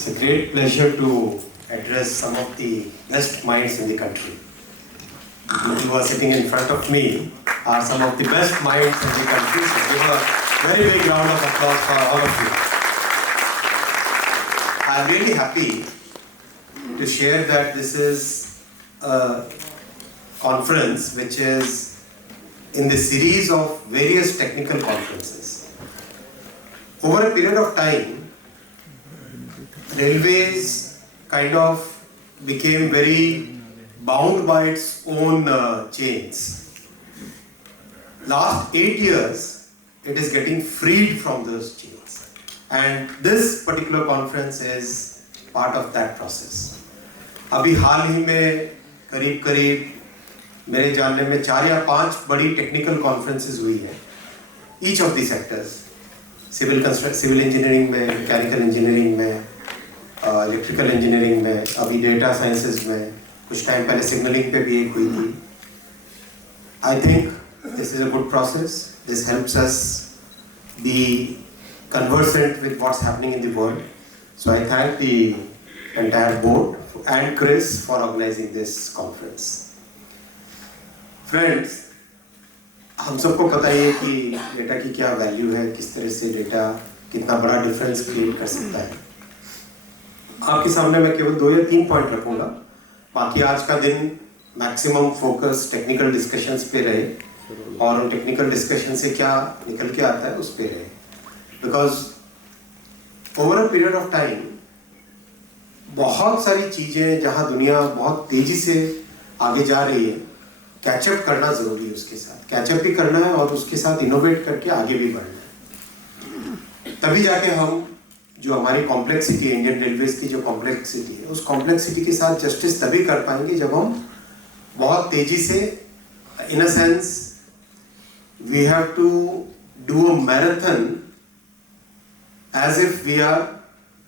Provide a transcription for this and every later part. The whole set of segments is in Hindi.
It's a great pleasure to address some of the best minds in the country. The people who are sitting in front of me are some of the best minds in the country. So give a very big round of applause for all of you. I'm really happy to share that this is a conference which is in the series of various technical conferences. Over a period of time, railways kind of became very bound by its own chains. Last 8 years, it is getting freed from those chains. And this particular conference is part of that process. अभी हाल ही में करीब मेरे जानने में 4 या 5 बड़ी टेक्निकल कॉन्फ्रेंसेस हुई हैं. Each of the sectors, civil engineering में, मैकेनिकल इंजीनियरिंग में, इलेक्ट्रिकल इंजीनियरिंग में, अभी डेटा साइंसेज में, कुछ टाइम पहले सिग्नलिंग पे भी एक हुई थी. I think this is a good process. This helps us B conversant with what's happening in the world. So I thank the entire board and Chris for organizing this conference. Friends, हम सबको पता है कि डेटा की क्या वैल्यू है, किस तरह से डेटा कितना बड़ा डिफरेंस क्रिएट कर सकता है. आपके सामने मैं केवल 2 या 3 पॉइंट रखूंगा. बाकी आज का दिन मैक्सिमम फोकस टेक्निकल डिस्कशंस पे रहे और उन टेक्निकल डिस्कशन से क्या निकल के आता है उस पे रहे. Because over a period of time बहुत सारी चीजें जहां दुनिया बहुत तेजी से आगे जा रही है, कैचअप करना जरूरी है. उसके साथ कैचअप भी करना है और उसके साथ इनोवेट करके आगे भी बढ़ना है. तभी जाके हम जो हमारी कॉम्प्लेक्सिटी, इंडियन रेलवेज की जो कॉम्प्लेक्सिटी है, उस कॉम्प्लेक्सिटी के साथ जस्टिस तभी कर पाएंगे जब हम बहुत तेजी से, in a sense we have to do a marathon as if we are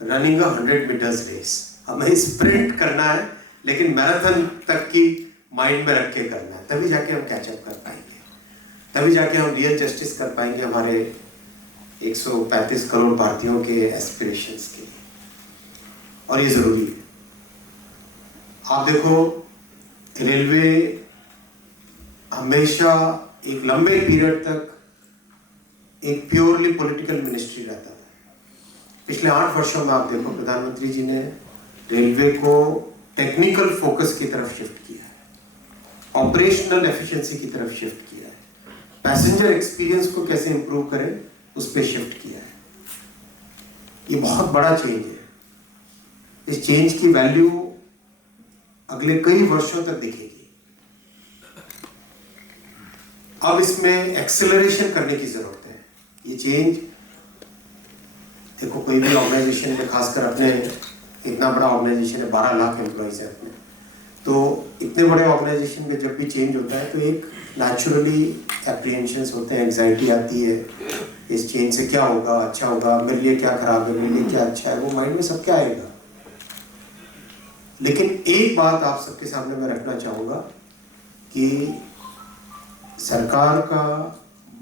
running a 100 metres race. हमें स्प्रिंट करना है लेकिन मैराथन तक की माइंड में रख के करना है. तभी जाके हम कैचअप कर पाएंगे, तभी जाके हम रियल जस्टिस कर पाएंगे हमारे 135 करोड़ भारतीयों के एस्पिरेशंस के लिए. और ये जरूरी है. आप देखो, रेलवे हमेशा एक लंबे पीरियड तक एक प्योरली पॉलिटिकल मिनिस्ट्री रहता है. पिछले 8 वर्षों में आप देखो, प्रधानमंत्री जी ने रेलवे को टेक्निकल फोकस की तरफ शिफ्ट किया है, ऑपरेशनल एफिशिएंसी की तरफ शिफ्ट किया है, पैसेंजर एक्सपीरियंस को कैसे इंप्रूव करें उस पर शिफ्ट किया है. ये बहुत बड़ा चेंज है. इस चेंज की वैल्यू अगले कई वर्षों तक दिखेगी. अब इसमें एक्सेलरेशन करने की जरूरत है. ये चेंज देखो, कोई भी ऑर्गेनाइजेशन में, खासकर अपने इतना बड़ा ऑर्गेनाइजेशन है, 12 लाख एम्प्लॉइज है अपने, तो इतने बड़े ऑर्गेनाइजेशन में जब भी चेंज होता है तो एक नेचुरली एप्रीहेंशंस होते हैं, एंग्जाइटी आती है. इस चेंज से क्या होगा, अच्छा होगा, मेरे लिए क्या खराब है, मेरे लिए क्या अच्छा है, वो माइंड में सबके आएगा. लेकिन एक बात आप सबके सामने मैं रखना चाहूंगा कि सरकार का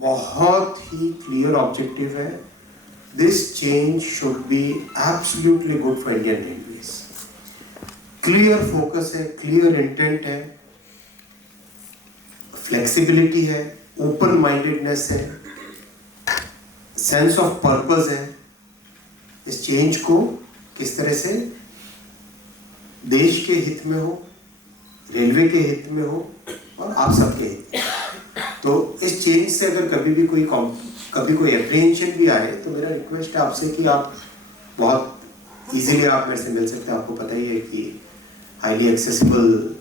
बहुत ही क्लियर ऑब्जेक्टिव है, this change should be absolutely good for Indian railways. Clear focus है, क्लियर इंटेंट है, फ्लेक्सिबिलिटी है, ओपन माइंडेडनेस है, सेंस ऑफ पर्पस है. इस चेंज को किस तरह से देश के हित में हो, रेलवे के हित में हो और आप सबके हित में. तो इस चेंज से अगर कभी कोई एप्रीहेंशन भी आए तो मेरा रिक्वेस्ट है आपसे कि आप बहुत इजीली आप मेरे से मिल सकते हैं. आपको पता ही है कि हाईली एक्सेसिबल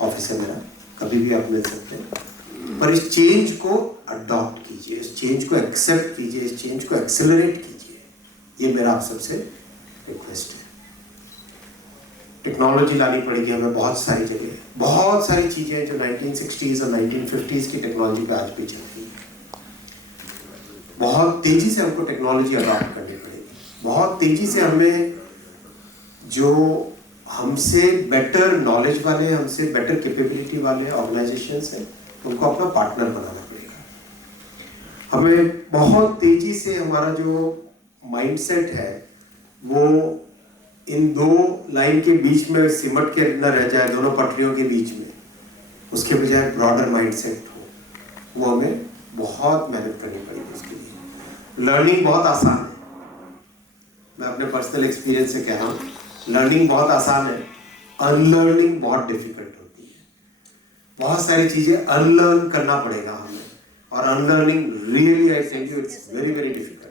ऑफिस है मेरा, कभी भी आप मिल सकते हैं. पर इस चेंज को अडॉप्ट कीजिए, इस चेंज को एक्सेप्ट कीजिए, इस चेंज को एक्सेलरेट कीजिए. ये मेरा आप सबसे रिक्वेस्ट है. टेक्नोलॉजी लानी पड़ेगी हमें बहुत सारी जगह, बहुत सारी चीजें जो 1960s और 1950s की टेक्नोलॉजी पे आज भी चल रही है. बहुत तेजी से हमको टेक्नोलॉजी अडॉप्ट करनी पड़ेगी. बहुत तेजी से हमें जो हमसे बेटर नॉलेज वाले, हमसे बेटर कैपेबिलिटी वाले ऑर्गेनाइजेशंस हैं, उनको अपना पार्टनर बनाना पड़ेगा. हमें बहुत तेजी से हमारा जो माइंडसेट है वो इन दो लाइन के बीच में सिमट के न रह जाए, दोनों पटरियों के बीच में, उसके बजाय ब्रॉडर माइंडसेट हो, वो हमें बहुत मेहनत करनी पड़ेगी उसके लिए। लर्निंग बहुत आसान है, मैं अपने पर्सनल एक्सपीरियंस से कह रहा हूँ, लर्निंग बहुत आसान है, अनलर्निंग बहुत डिफिकल्ट होती है। बहुत सारी चीजें अनलर्न करना पड़ेगा हमें, और unlearning really I tell you it's very very difficult.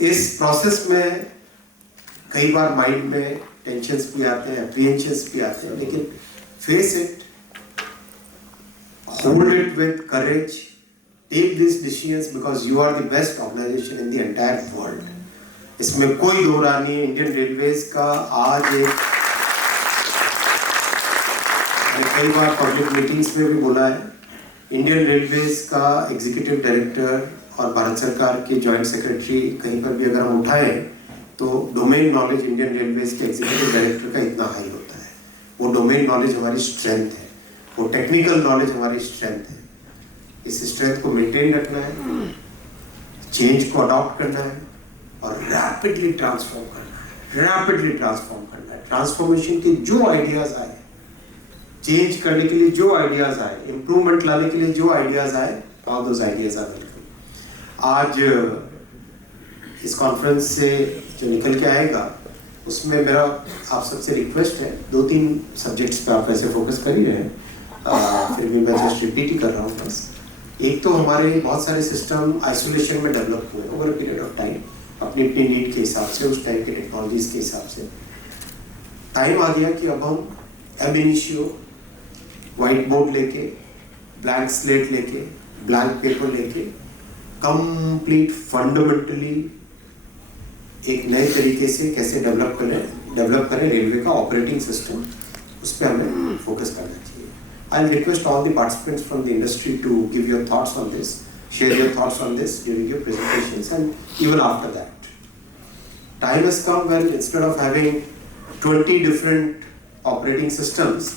इस प्रोसेस में कई बार माइंड में टेंशन्स भी आते हैं, एप्रीहेंशंस भी आते हैं, लेकिन face it, hold it with courage, take this decisions because you are the best organisation in the entire world. इसमें कोई दो राय नहीं। इंडियन रेलवेज का आज एक, कई बार पब्लिक मीटिंग्स में भी बोला है, इंडियन रेलवेज का एग्जीक्यूटिव डायरेक्टर और भारत सरकार के जॉइंट सेक्रेटरी कहीं पर भी अगर हम उठाएं तो डोमेन नॉलेज इंडियन रेलवेज के एग्जीक्यूटिव डायरेक्टर का इतना हाई होता है। वो डोमेन नॉलेज हमारी स्ट्रेंथ है, वो टेक्निकल नॉलेज हमारी स्ट्रेंथ है। इस स्ट्रेंथ को मेंटेन रखना है, चेंज को अडॉप्ट करना है और रैपिडली ट्रांसफॉर्म करना है, रैपिडली ट्रांसफॉर्म करना है। ट्रांसफॉर्मेशन के जो आइडियाज आए, चेंज करने के लिए जो आइडियाज आए, इंप्रूवमेंट लाने के लिए जो आइडियाज आए, all those ideas are welcome. आज इस कॉन्फ्रेंस से जो निकल के आएगा उसमें मेरा आप सबसे रिक्वेस्ट है, 2-3 सब्जेक्ट्स पे आप वैसे फोकस कर ही रहे हैं, फिर भी मैं जस्ट रिपीट ही कर रहा हूँ बस। एक तो हमारे बहुत सारे सिस्टम आइसोलेशन में डेवलप हुए over a period of time, अपनी अपनी नीड के हिसाब से, उस टाइम के टेक्नोलॉजीज के हिसाब से। टाइम आ गया कि अब हम एब इनिशियो व्हाइट बोर्ड लेके, ब्लैंक स्लेट लेके, ब्लैंक पेपर लेके, कंप्लीट फंडामेंटली एक नए तरीके से कैसे डेवलप करें रेलवे का ऑपरेटिंग सिस्टम, उस पर हमें फोकस करना चाहिए। I'll request all the participants from the industry to give your thoughts on this, share your thoughts on this during your presentations and even after that. Time has come when instead of having 20 different operating systems,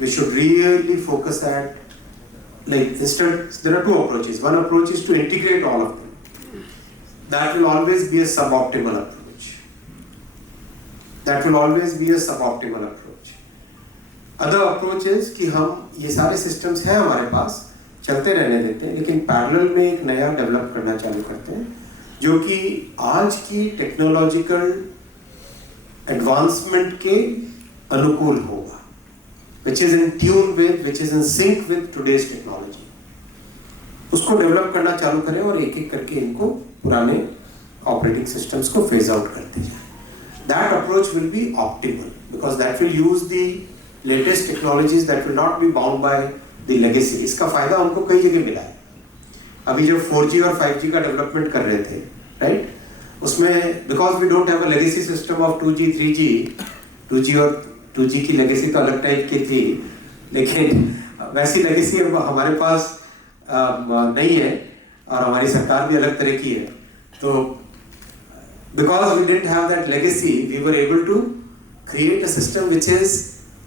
we should really focus at, like, instead there are two approaches. One approach is to integrate all of them. That will always be a suboptimal approach. That will always be a suboptimal approach. Other approach is कि हम ये सारे सिस्टम्स हैं हमारे पास, चलते रहने देते हैं, लेकिन पैरेलल में एक नया डेवलप करना चालू करते हैं जो कि आज की टेक्नोलॉजिकल एडवांसमेंट के अनुकूल होगा, which is in tune with, which is in sync with today's technology. उसको डेवलप करना चालू करें और एक एक करके इनको पुराने ऑपरेटिंग सिस्टम्स को फेज आउट करते जाए। That approach will be optimal because that will use the latest technologies that will not be bound by the legacy। इसका फायदा हमको कई जगह मिला है। अभी जब 4G और 5G का डेवलपमेंट कर रहे थे, राइट, उसमें because we don't have a legacy system of 2G 3G, 2G और 2G की लेगेसी तो अलग टाइप की थी, लेकिन वैसी लेगेसी अब हमारे पास नहीं है और हमारी सरकार भी अलग तरह की है। तो because we didn't have that legacy, we were able to create a system which is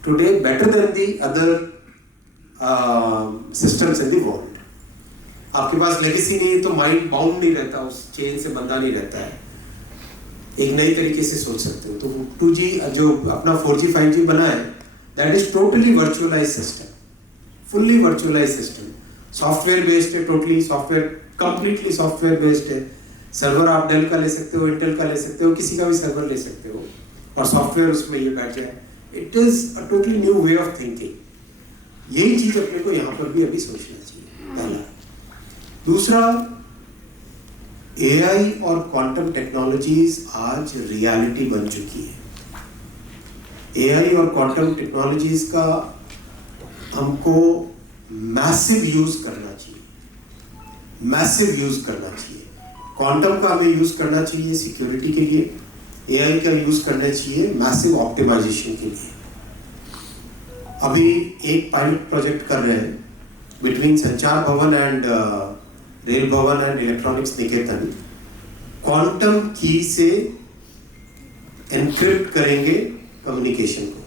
today better than the other systems in the world। आपके पास लेगेसी नहीं है तो माइंड बाउंड नहीं रहता, उस चेन से बंधा नहीं रहता है, एक नई तरीके से सोच सकते हो। तो 2G जो अपना 4G 5G बना है, that is totally virtualise system, fully virtualise system, software based है, totally software, completely software based है। सर्वर आप डेल का ले सकते हो, इंटेल का ले सकते हो, किसी का भी सर्वर ले सकते हो और सॉफ्टवेयर उसमें ये बैठ जाए। It is a totally new way of thinking. यही चीज अपने को यहाँ पर भी अभी सोचना चाहिए, पहला। दूसरा, एआई और क्वांटम टेक्नोलॉजीज आज रियलिटी बन चुकी है। एआई और क्वांटम टेक्नोलॉजीज का हमको मैसिव यूज करना चाहिए, मैसिव यूज करना चाहिए। क्वांटम का हमें यूज करना चाहिए सिक्योरिटी के लिए, एआई का यूज करना चाहिए मैसिव ऑप्टिमाइजेशन के लिए। अभी एक पायलट प्रोजेक्ट कर रहे हैं बिटवीन संचार भवन एंड रेल भवन एंड इलेक्ट्रॉनिक्स निकेतन। क्वांटम की से एनक्रिप्ट करेंगे कम्युनिकेशन को,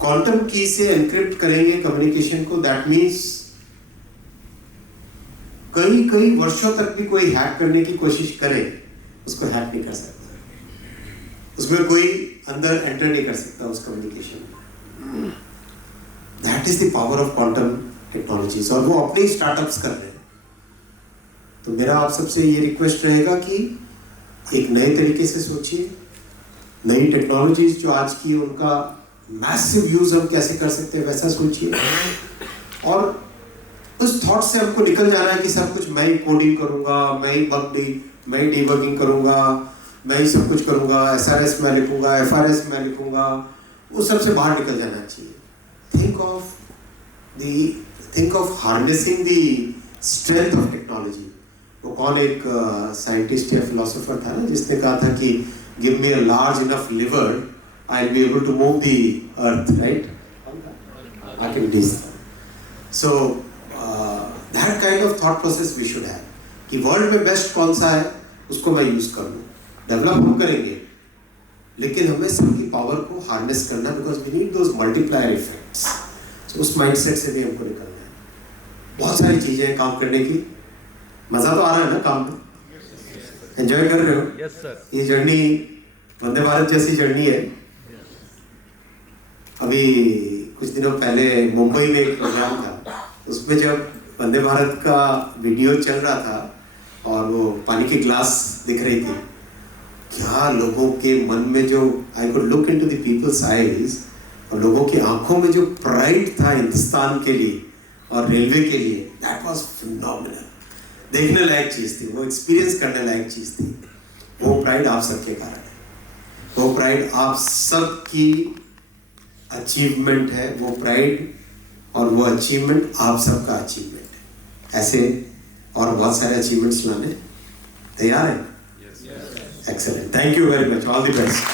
क्वांटम की से एनक्रिप्ट करेंगे कम्युनिकेशन को। दैट मीन्स कई वर्षों तक भी कोई हैक करने की कोशिश करे उसको हैक नहीं कर सकता, उसमें कोई अंदर एंटर नहीं कर सकता उस कम्युनिकेशन में। That is the power of quantum technologies, और वो अपने स्टार्टअप्स कर रहे हैं। तो मेरा आप सबसे ये रिक्वेस्ट रहेगा कि एक नए तरीके से सोचिए, नई टेक्नोलॉजीज जो आज की उनका मैसिव यूज हम कैसे कर सकते हैं वैसा सोचिए, और उस थॉट से हमको निकल जाना है कि सब कुछ मैं ही कोडिंग करूंगा, मैं ही डीबगिंग करूंगा, मैं ही सब कुछ करूंगा, SRS में लिखूंगा, FRS में लिखूंगा, उस सब से बाहर निकल जाना चाहिए। Think of harnessing the strength of technology. वो कौन एक साइंटिस्ट या फिलोसोफर था ना जिसने कहा था कि give me a large enough lever, I will be able to move the earth, right? Archimedes. So that kind of thought process we should have कि वर्ल्ड में बेस्ट कौन सा है उसको मैं यूज कर लूँ। डेवलप हम करेंगे, लेकिन हमें सबकी पावर को हार्नेस करना, because we need those multiplier effects. So उस माइंडसेट से भी हमको निकलना है। बहुत सारी चीजें हैं काम करने की। मजा तो आ रहा है ना काम में? एंजॉय कर रहे हो? Yes sir. ये जर्नी वंदे भारत जैसी जर्नी है। अभी कुछ दिनों पहले मुंबई में एक प्रोग्राम था, उसमें जब वंदे भारत का वीडियो चल रहा था और वो पानी की ग्लास दिख रही थी, क्या लोगों के मन में जो, I could look into the people's eyes, और लोगों की आंखों में जो प्राइड था हिंदुस्तान के लिए और रेलवे के लिए, दैट वाज फिनोमिनल। देखने लायक चीज थी, वो एक्सपीरियंस करने लायक चीज थी। वो प्राइड आप सबके कारण है, वो प्राइड आप सबकी अचीवमेंट है, वो प्राइड और वो अचीवमेंट आप सबका अचीवमेंट है। ऐसे और बहुत सारे अचीवमेंट्स लाने तैयार हैं? Excellent, thank you very much, all the best.